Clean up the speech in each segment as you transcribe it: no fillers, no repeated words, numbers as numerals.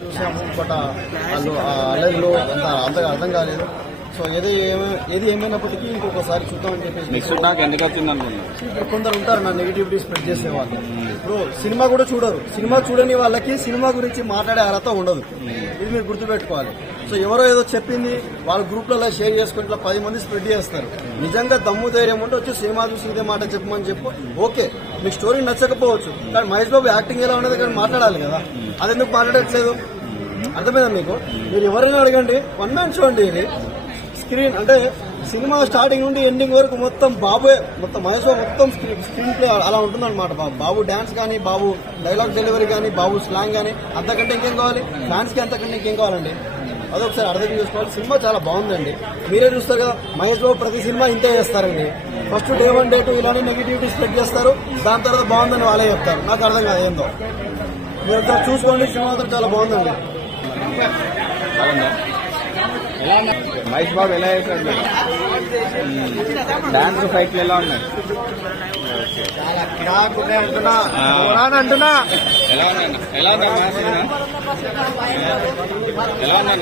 చూసాము బట్ వాళ్ళు అల్లెలు అంతగా అర్థం కాలేదు. సో ఏది ఏమైనప్పటికీ ఇంకొకసారి చూద్దామని చెప్పేసి కొందరు ఉంటారు నా నెగిటివిటీ స్ప్రెడ్ చేసే వాళ్ళు. ఇప్పుడు సినిమా కూడా చూడరు, సినిమా చూడని వాళ్ళకి సినిమా గురించి మాట్లాడే అర్హత ఉండదు. ఇది మీరు గుర్తుపెట్టుకోవాలి. సో ఎవరో ఏదో చెప్పింది వాళ్ళ గ్రూప్లలో షేర్ చేసుకుంటే 10 మంది స్ప్రెడ్ చేస్తారు. నిజంగా దమ్ము ధైర్యం ఉంటే వచ్చి సినిమా చూసి ఇదే మాట చెప్పమని చెప్పు. ఓకే, మీకు స్టోరీ నచ్చకపోవచ్చు, కానీ మహేష్ బాబు యాక్టింగ్ ఎలా ఉండదు కానీ మాట్లాడాలి కదా. అది ఎందుకు మాట్లాడట్లేదు? అర్థమైందా మీకు? మీరు ఎవరైనా అడగండి, వన్ మ్యాన్ షో అండి ఇది. స్క్రీన్ అంటే సినిమా స్టార్టింగ్ నుండి ఎండింగ్ వరకు మొత్తం బాబే, మొత్తం మహేష్ బాబు మొత్తం స్క్రీన్ ప్లే అలా ఉంటుందన్నమాట. బాబు డాన్స్ కానీ, బాబు డైలాగ్ డెలివరీ కానీ, బాబు స్లాంగ్ కానీ, అంతకంటే ఇంకేం కావాలి? ఫ్యాన్స్ కి అంతకంటే ఇంకేం కావాలండి? అదొకసారి అర్థం చేసుకోవాలి. సినిమా చాలా బాగుందండి. మీరే చూస్తారు కదా, మహేష్ బాబు ప్రతి సినిమా ఇంతే చేస్తారండి. ఫస్ట్ డే 1 డే 2 ఇలానే నెగిటివిటీ స్ప్రెడ్ చేస్తారు, దాని తర్వాత బాగుందని వాళ్ళే చెప్తారు. నాకు అర్థం కాదు ఏందో. మీరు ఒకసారి చూసుకోండి, సినిమా మాత్రం చాలా బాగుందండి. మహేష్ బాబు ఎలా చేశాడు? డాన్స్ ఫైట్లు ఎలా ఉన్నాయి? చాలా కిరాకు అంటున్నా ఎలా ఉన్నా ఎలా ఉందా? ఎలా ఉన్నా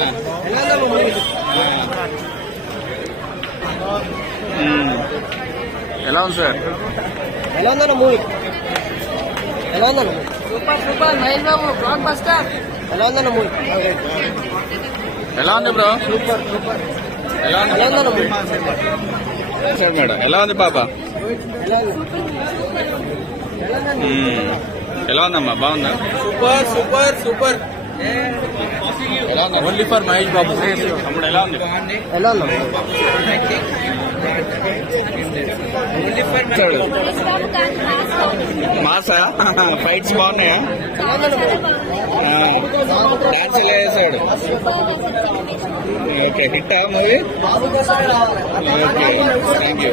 ఎలా ఉంది సార్? ఎలా ఉందన్న మూవీ? ఎలా ఉందన్న? Super Mahesh Babu block buster. ఎలా ఉందన్న మూవీ? ఎలా ఉంది బ్రో? సూపర్ ఎలా ఉంది? ఎలా ఉందన్న మూవీ? సార్ మేడం ఎలా ఉంది పాప? ఎలా ఉందమ్మా? బాగుందా? సూపర్ ఎలా ఉంది? Only for Mahesh Babu. తమ్ముడు ఎలా ఉంది? ఎలా ఉందా? మాసా ఫైట్స్ బాగున్నాయా? డాన్స్ ఎలా చేశాడు? ఓకే, హిట్టా మూవీ? Okay, thank you.